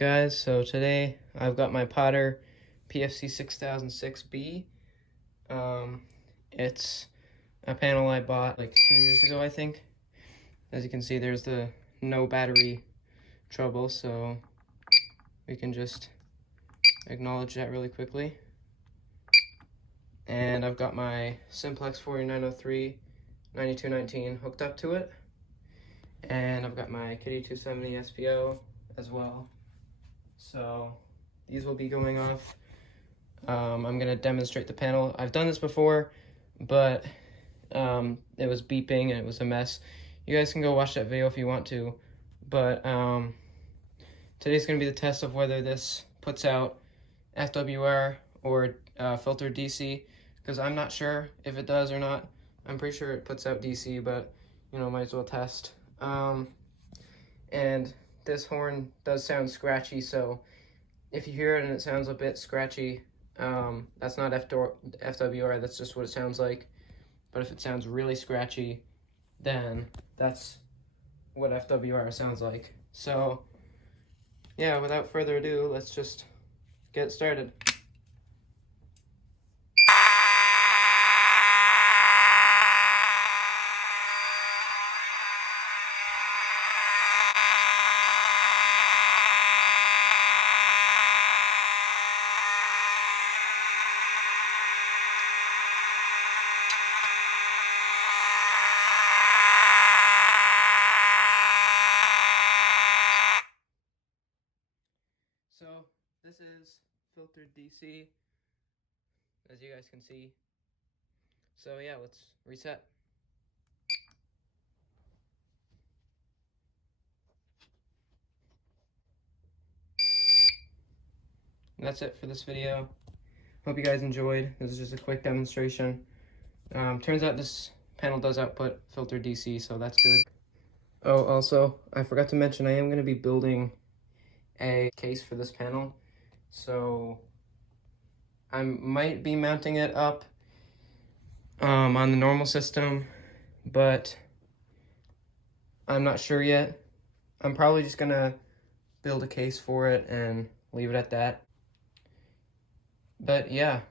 Alright guys, so today I've got my Potter PFC 6006B. It's a panel I bought like 2 years ago, I think. As you can see, there's the no battery trouble, so we can just acknowledge that really quickly. And I've got my Simplex 4903 9219 hooked up to it. And I've got my Kidde 270 SPO as well. So these will be going off. I'm going to demonstrate the panel. I've done this before, but it was beeping and it was a mess. You guys can go watch that video if you want to, but today's going to be the test of whether this puts out FWR or filtered DC, because I'm not sure if it does or not. I'm pretty sure it puts out DC, but you know, might as well test. And this horn does sound scratchy, so if you hear it and it sounds a bit scratchy, that's not FWR, that's just what it sounds like. But if it sounds really scratchy, then that's what FWR sounds like. So yeah, without further ado, let's just get started. So this is filtered DC, as you guys can see. So yeah, let's reset. And that's it for this video. Hope you guys enjoyed. This is just a quick demonstration. Turns out this panel does output filtered DC, so that's good. Oh, also, I forgot to mention I am going to be building a case for this panel, so I might be mounting it up on the normal system, but I'm not sure yet. I'm probably just gonna build a case for it and leave it at that. But yeah,